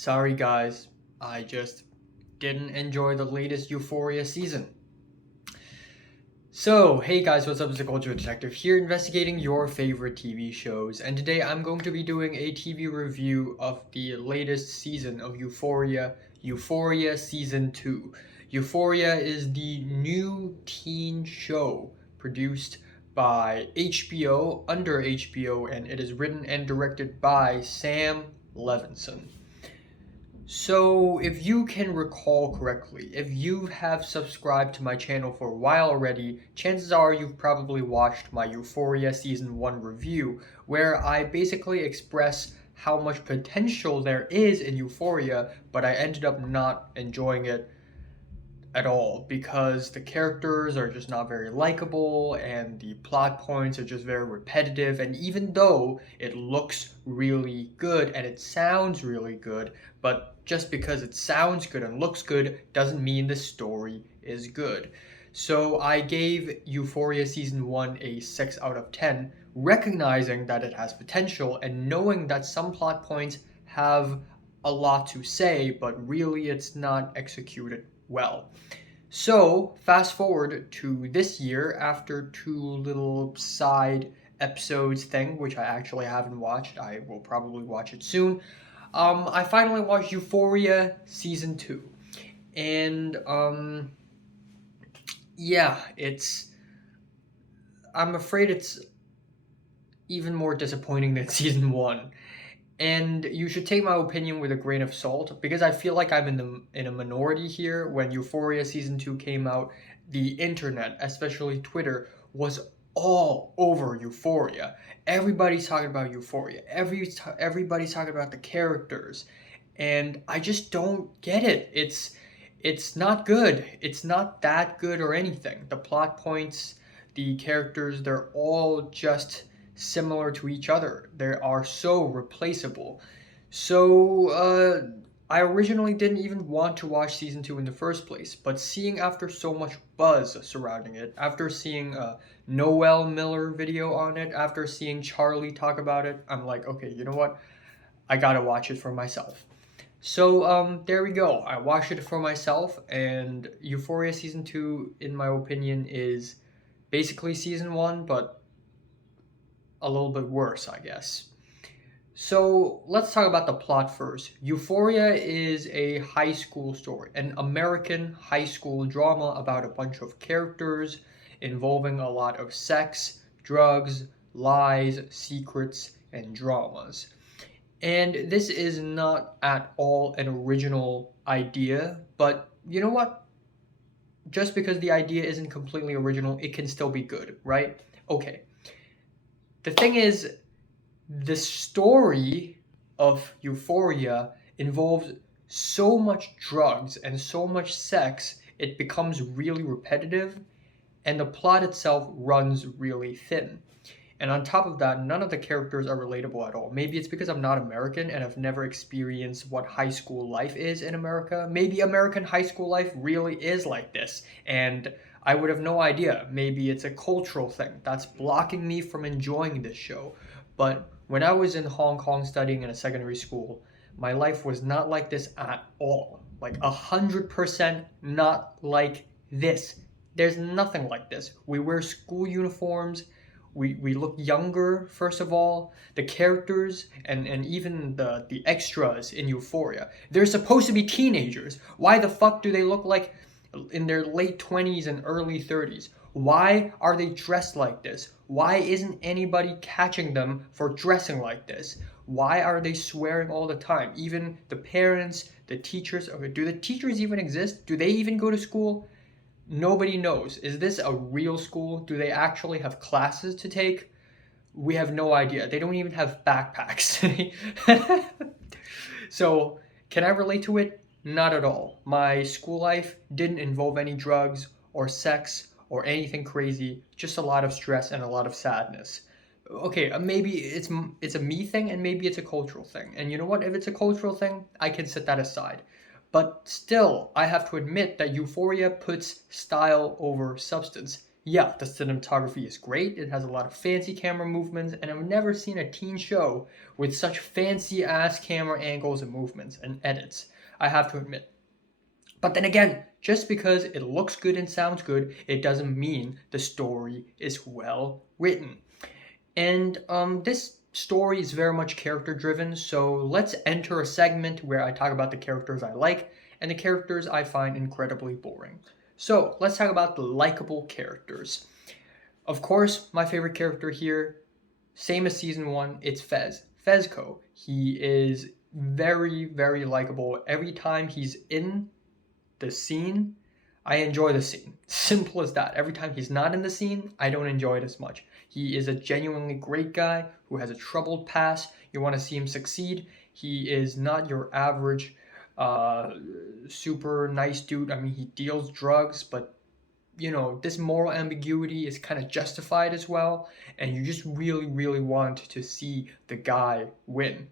Sorry guys, I just didn't enjoy the latest Euphoria season. So, hey guys, what's up? It's the Culture Detective here investigating your favorite TV shows, and today I'm going to be doing a TV review of the latest season of Euphoria, Euphoria Season 2. Euphoria is the new teen show produced by HBO, under HBO, and it is written and directed by Sam Levinson. So, if you can recall correctly, if you have subscribed to my channel for a while already, chances are you've probably watched my Euphoria Season 1 review, where I basically express how much potential there is in Euphoria, but I ended up not enjoying it at all because the characters are just not very likable and the plot points are just very repetitive. And even though it looks really good and it sounds really good, but just because it sounds good and looks good doesn't mean the story is good. So I gave Euphoria Season 1 a 6 out of 10, recognizing that it has potential and knowing that some plot points have a lot to say, but really it's not executed well. So, fast forward to this year after two little side episodes thing, which I actually haven't watched. I will probably watch it soon. I finally watched Euphoria Season 2. And, yeah, I'm afraid it's even more disappointing than Season 1. And you should take my opinion with a grain of salt because I feel like I'm in a minority here. When Euphoria Season 2 came out, the internet, especially Twitter, was all over Euphoria. Everybody's talking about Euphoria. Everybody's talking about the characters. And I just don't get it. It's not good. It's not that good or anything. The plot points, the characters, they're all just similar to each other. They are so replaceable. So, I originally didn't even want to watch season 2 in the first place, but seeing after so much buzz surrounding it, after seeing a Noel Miller video on it, after seeing Charlie talk about it, I'm like, okay, you know what? I gotta watch it for myself. So, there we go. I watched it for myself, and Euphoria Season 2, in my opinion, is basically Season 1, but a little bit worse, I guess. So let's talk about the plot first. Euphoria is a high school story, an American high school drama about a bunch of characters involving a lot of sex, drugs, lies, secrets, and dramas. And this is not at all an original idea, but you know what? Just because the idea isn't completely original, it can still be good, right? Okay. The thing is, the story of Euphoria involves so much drugs and so much sex, it becomes really repetitive, and the plot itself runs really thin. And on top of that, none of the characters are relatable at all. Maybe it's because I'm not American and I've never experienced what high school life is in America. Maybe American high school life really is like this, and I would have no idea. Maybe it's a cultural thing that's blocking me from enjoying this show. But when I was in Hong Kong studying in a secondary school, my life was not like this at all. Like 100% not like this. There's nothing like this. We wear school uniforms. We look younger, first of all. The characters and even the extras in Euphoria, they're supposed to be teenagers. Why the fuck do they look like in their late 20s and early 30s? Why are they dressed like this? Why isn't anybody catching them for dressing like this? Why are they swearing all the time? Even the parents, the teachers. Okay, do the teachers even exist? Do they even go to school? Nobody knows. Is this a real school? Do they actually have classes to take? We have no idea. They don't even have backpacks. So, can I relate to it? Not at all. My school life didn't involve any drugs or sex or anything crazy, just a lot of stress and a lot of sadness. Okay, maybe it's a me thing and maybe it's a cultural thing. And you know what? If it's a cultural thing, I can set that aside. But still, I have to admit that Euphoria puts style over substance. Yeah, the cinematography is great. It has a lot of fancy camera movements, and I've never seen a teen show with such fancy ass camera angles and movements and edits, I have to admit. But then again, just because it looks good and sounds good, it doesn't mean the story is well written. And this story is very much character driven, so let's enter a segment where I talk about the characters I like and the characters I find incredibly boring. So let's talk about the likable characters. Of course, my favorite character here, same as season one, it's Fezco. He is very, very likable. Every time he's in the scene, I enjoy the scene. Simple as that. Every time he's not in the scene, I don't enjoy it as much. He is a genuinely great guy who has a troubled past. You want to see him succeed. He is not your average super nice dude. I mean, he deals drugs, but this moral ambiguity is kind of justified as well, and you just really, really want to see the guy win.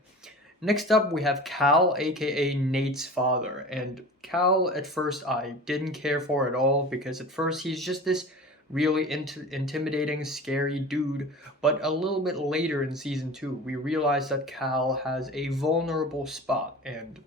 Next up, we have Cal, aka Nate's father. And Cal, at first, I didn't care for at all because at first he's just this really intimidating, scary dude. But a little bit later in season 2, we realize that Cal has a vulnerable spot and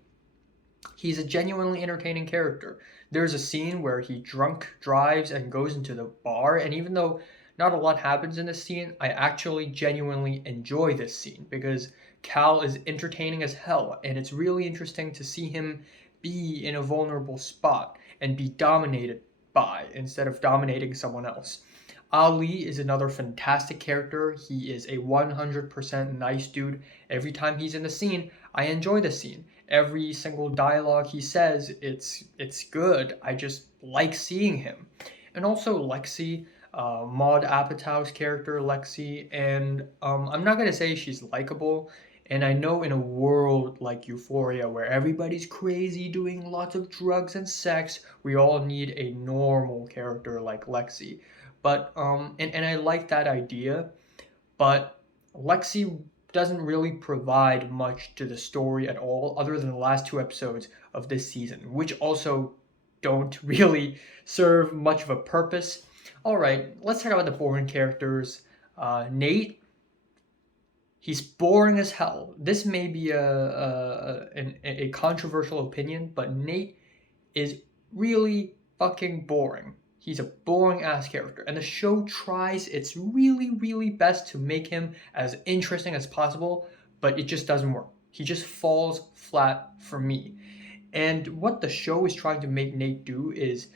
he's a genuinely entertaining character. There's a scene where he drunk drives and goes into the bar, and even though not a lot happens in this scene, I actually genuinely enjoy this scene because Cal is entertaining as hell, and it's really interesting to see him be in a vulnerable spot and be dominated by instead of dominating someone else. Ali is another fantastic character. He is a 100% nice dude. Every time he's in the scene, I enjoy the scene. Every single dialogue he says, it's good. I just like seeing him. And also Lexi, Maud Apatow's character, Lexi, and I'm not gonna say she's likable. And I know in a world like Euphoria, where everybody's crazy doing lots of drugs and sex, we all need a normal character like Lexi. But and I like that idea, but Lexi doesn't really provide much to the story at all, other than the last 2 episodes of this season, which also don't really serve much of a purpose. All right, let's talk about the boring characters. Nate, he's boring as hell. This may be a controversial opinion, but Nate is really fucking boring. He's a boring ass character, and the show tries its really, really best to make him as interesting as possible, but it just doesn't work. He just falls flat for me. And what the show is trying to make Nate do is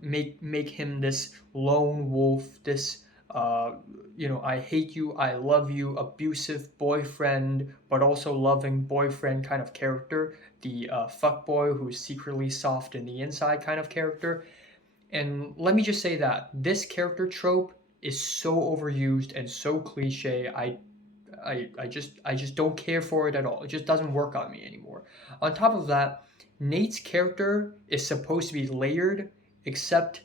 make him this lone wolf, this I hate you, I love you, abusive boyfriend, but also loving boyfriend kind of character, the fuckboy who's secretly soft in the inside kind of character. And let me just say that this character trope is so overused and so cliche. I just don't care for it at all. It just doesn't work on me anymore. On top of that, Nate's character is supposed to be layered, except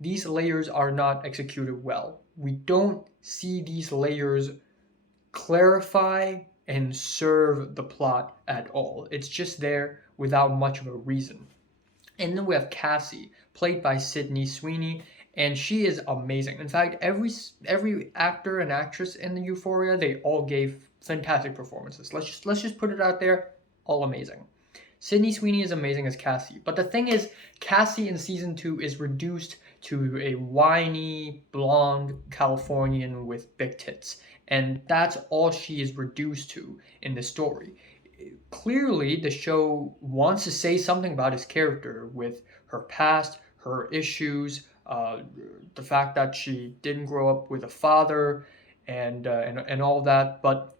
these layers are not executed well. We don't see these layers clarify and serve the plot at all. It's just there without much of a reason. And then we have Cassie, played by Sydney Sweeney, and she is amazing. In fact, every actor and actress in the Euphoria, they all gave fantastic performances. Let's just put it out there, all amazing. Sydney Sweeney is amazing as Cassie, but the thing is, Cassie in season 2 is reduced to a whiny, blonde Californian with big tits, and that's all she is reduced to in the story. Clearly, the show wants to say something about his character with her past, her issues, the fact that she didn't grow up with a father, and all that, but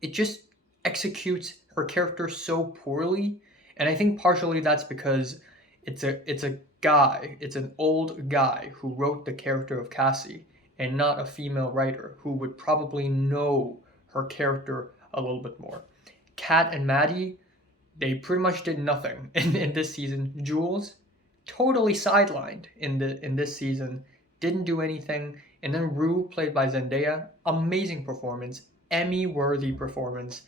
it just executes her character so poorly, and I think partially that's because it's an old guy who wrote the character of Cassie, and not a female writer who would probably know her character a little bit more. Kat and Maddie, they pretty much did nothing in this season. Jules, totally sidelined in this season, didn't do anything. And then Rue, played by Zendaya, amazing performance, Emmy-worthy performance.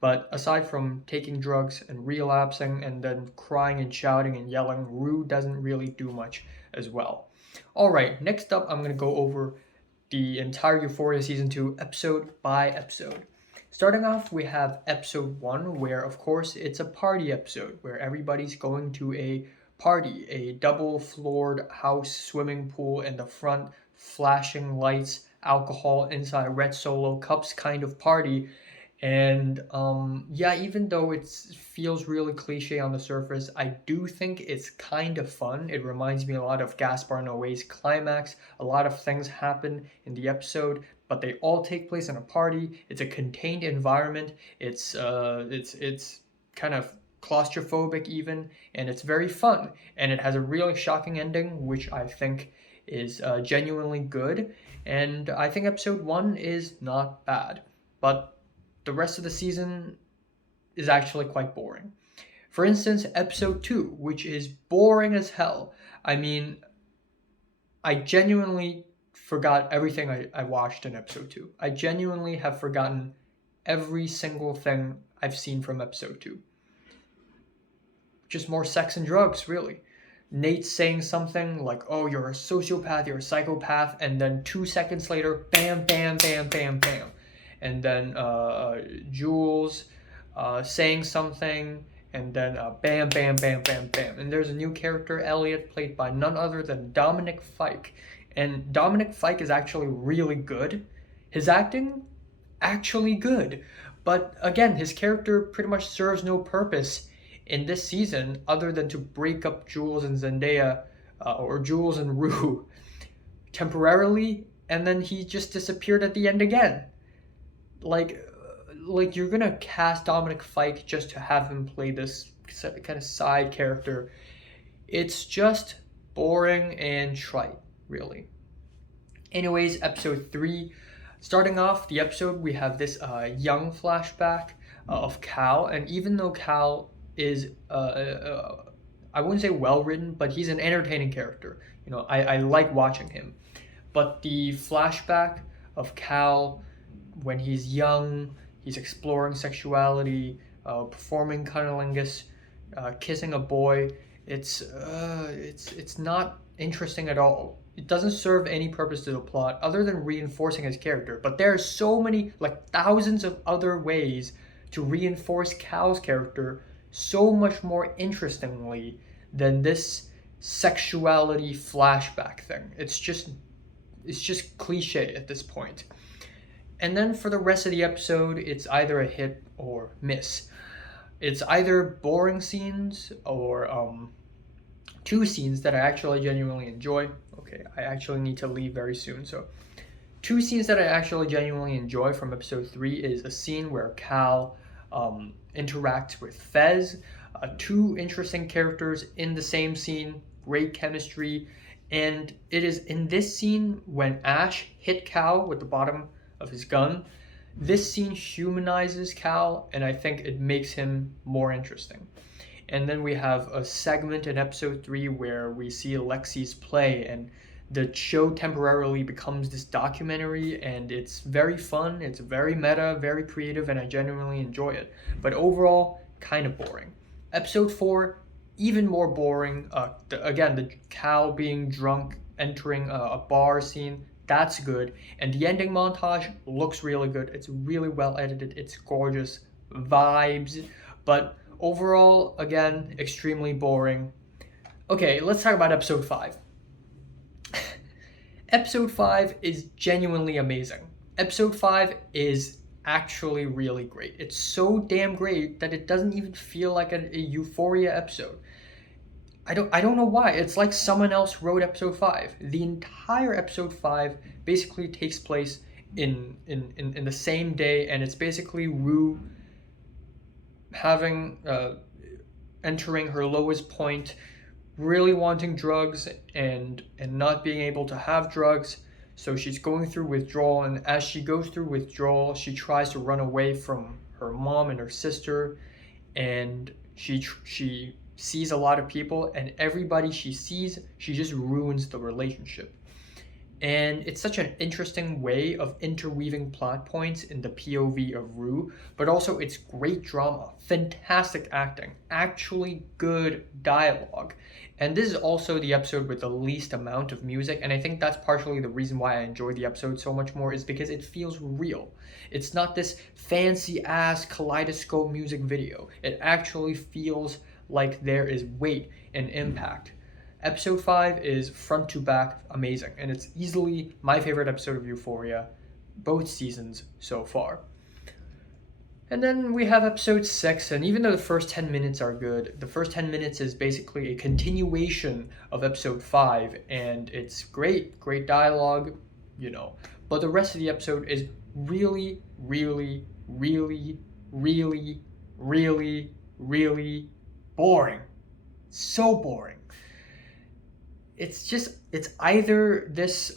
But aside from taking drugs and relapsing and then crying and shouting and yelling, Rue doesn't really do much as well. Alright, next up I'm going to go over the entire Euphoria Season 2 episode by episode. Starting off, we have episode 1, where of course it's a party episode, where everybody's going to a party, a double-floored house swimming pool in the front, flashing lights, alcohol inside red Solo cups kind of party. And yeah, even though it feels really cliche on the surface, I do think it's kind of fun. It reminds me a lot of Gaspar Noé's climax. A lot of things happen in the episode, but they all take place in a party. It's a contained environment. It's kind of claustrophobic even, and it's very fun. And it has a really shocking ending, which I think is genuinely good. And I think episode 1 is not bad, but the rest of the season is actually quite boring. For instance, episode 2, which is boring as hell. I mean, I genuinely forgot everything I watched in episode 2. I genuinely have forgotten every single thing I've seen from episode 2. Just more sex and drugs, really. Nate saying something like, oh, you're a sociopath, you're a psychopath, and then 2 seconds later, bam, bam, bam, bam, bam. And then Jules saying something, and then bam, bam, bam, bam, bam. And there's a new character, Elliot, played by none other than Dominic Fike. And Dominic Fike is actually really good. His acting, actually good. But again, his character pretty much serves no purpose in this season other than to break up Jules and Zendaya, or Jules and Rue, temporarily, and then he just disappeared at the end again. Like you're gonna cast Dominic Fike just to have him play this kind of side character. It's just boring and trite, really. Anyways, episode 3. Starting off the episode, we have this young flashback of Cal, and even though Cal is, I wouldn't say well written, but he's an entertaining character. You know, I like watching him. But the flashback of Cal when he's young, he's exploring sexuality, performing cunnilingus, kissing a boy. It's not interesting at all. It doesn't serve any purpose to the plot other than reinforcing his character. But there are so many, like thousands of other ways to reinforce Cal's character so much more interestingly than this sexuality flashback thing. It's just cliche at this point. And then for the rest of the episode, it's either a hit or miss. It's either boring scenes or 2 scenes that I actually genuinely enjoy. Okay, I actually need to leave very soon. So 2 scenes that I actually genuinely enjoy from episode 3 is a scene where Cal interacts with Fez. 2 interesting characters in the same scene, great chemistry. And it is in this scene when Ash hit Cal with the bottom of his gun. This scene humanizes Cal, and I think it makes him more interesting. And then we have a segment in episode 3 where we see Lexi's play, and the show temporarily becomes this documentary, and it's very fun, it's very meta, very creative, and I genuinely enjoy it. But overall, kind of boring. Episode 4, even more boring. Again, the Cal being drunk, entering a bar scene, that's good. And the ending montage looks really good. It's really well edited. It's gorgeous. Vibes. But overall, again, extremely boring. Okay, let's talk about episode 5. Episode 5 is genuinely amazing. Episode 5 is actually really great. It's so damn great that it doesn't even feel like a Euphoria episode. I don't know why. It's like someone else wrote episode 5. The entire episode 5 basically takes place in the same day, and it's basically Rue having entering her lowest point, really wanting drugs and not being able to have drugs. So she's going through withdrawal, and as she goes through withdrawal, she tries to run away from her mom and her sister, and she sees a lot of people, and everybody she sees, she just ruins the relationship. And it's such an interesting way of interweaving plot points in the POV of Rue, but also it's great drama, fantastic acting, actually good dialogue. And this is also the episode with the least amount of music, and I think that's partially the reason why I enjoy the episode so much more, is because it feels real. It's not this fancy ass kaleidoscope music video. It actually feels like there is weight and impact. Episode 5 is front to back amazing, and it's easily my favorite episode of Euphoria, both seasons so far. And then we have episode 6, and even though the first 10 minutes are good, the first 10 minutes is basically a continuation of episode 5, and it's great dialogue, but the rest of the episode is really, really, really, really, really, really boring. So boring. It's either this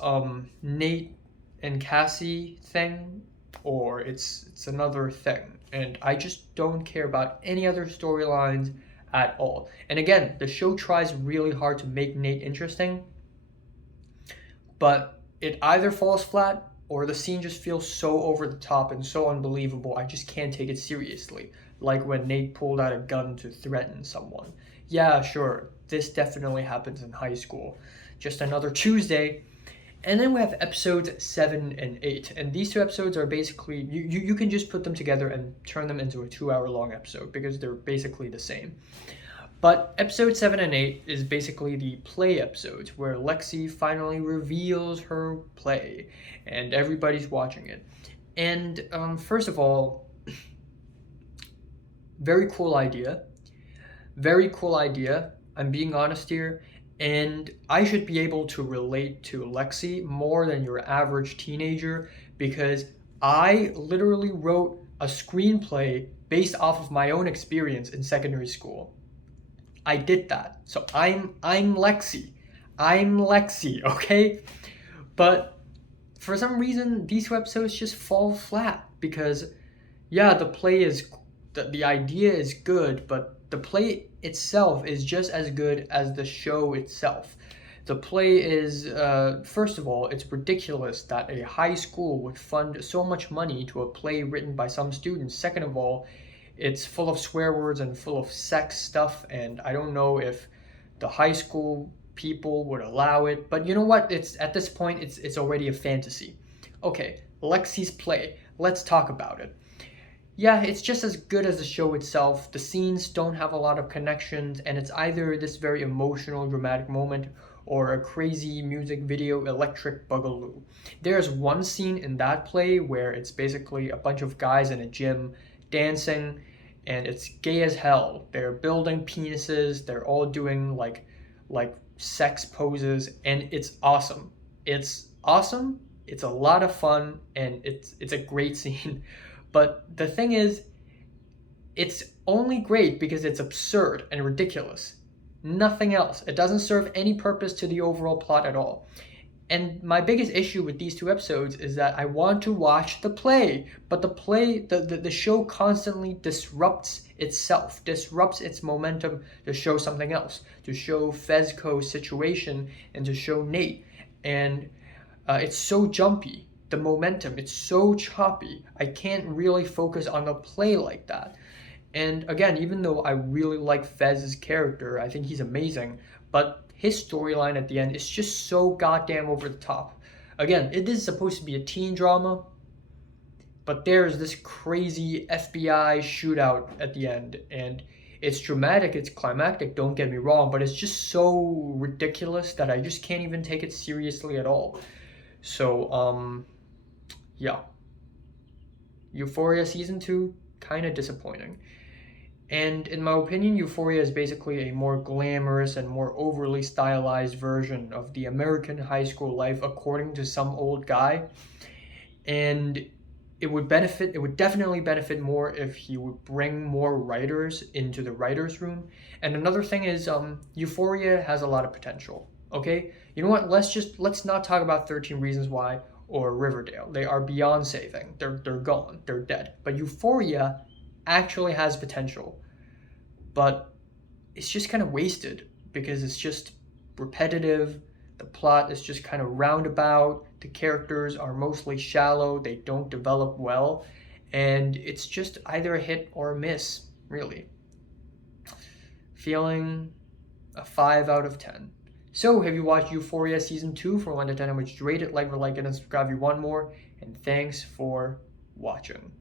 Nate and Cassie thing, or it's another thing, and I just don't care about any other storylines at all. And again, the show tries really hard to make Nate interesting, but it either falls flat or the scene just feels so over the top and so unbelievable I just can't take it seriously. Like when Nate pulled out a gun to threaten someone. Yeah, sure, this definitely happens in high school. Just another Tuesday. And then we have episodes 7 and 8. And these two episodes are basically, you can just put them together and turn them into a 2-hour long episode because they're basically the same. But episode 7 and 8 is basically the play episodes where Lexi finally reveals her play and everybody's watching it. And first of all, very cool idea. Very cool idea. I'm being honest here. And I should be able to relate to Lexi more than your average teenager because I literally wrote a screenplay based off of my own experience in secondary school. I did that. So I'm Lexi. I'm Lexi, okay? But for some reason, these two episodes just fall flat because, yeah, the idea is good, but the play itself is just as good as the show itself. The play is, first of all, it's ridiculous that a high school would fund so much money to a play written by some students. Second of all, it's full of swear words and full of sex stuff, and I don't know if the high school people would allow it, but you know what? It's at this point, it's already a fantasy. Okay, Lexi's play. Let's talk about it. Yeah, it's just as good as the show itself. The scenes don't have a lot of connections, and it's either this very emotional, dramatic moment or a crazy music video electric boogaloo. There's one scene in that play where it's basically a bunch of guys in a gym dancing, and it's gay as hell. They're building penises, they're all doing like sex poses, and it's awesome. It's awesome, it's a lot of fun, and it's a great scene. But the thing is, it's only great because it's absurd and ridiculous. Nothing else. It doesn't serve any purpose to the overall plot at all. And my biggest issue with these two episodes is that I want to watch the play, but the show constantly disrupts itself, disrupts its momentum to show something else, to show Fezco's situation and to show Nate. And it's so jumpy. The momentum, it's so choppy. I can't really focus on the play like that. And again, even though I really like Fez's character, I think he's amazing, but his storyline at the end is just so goddamn over the top. Again, it is supposed to be a teen drama, but there's this crazy FBI shootout at the end, and it's dramatic, it's climactic, don't get me wrong, but it's just so ridiculous that I just can't even take it seriously at all. So, yeah. Euphoria Season 2, kind of disappointing. And in my opinion, Euphoria is basically a more glamorous and more overly stylized version of the American high school life according to some old guy. And it would definitely benefit more if he would bring more writers into the writer's room. And another thing is, Euphoria has a lot of potential, okay? You know what, let's not talk about 13 Reasons Why or Riverdale. They are beyond saving. They're gone. They're dead. But Euphoria actually has potential. But it's just kind of wasted because it's just repetitive. The plot is just kind of roundabout. The characters are mostly shallow. They don't develop well. And it's just either a hit or a miss, really. Feeling a 5 out of 10. So, have you watched Euphoria Season 2? From 1 to 10, how much you rate it? Like, and subscribe if you want more. And thanks for watching.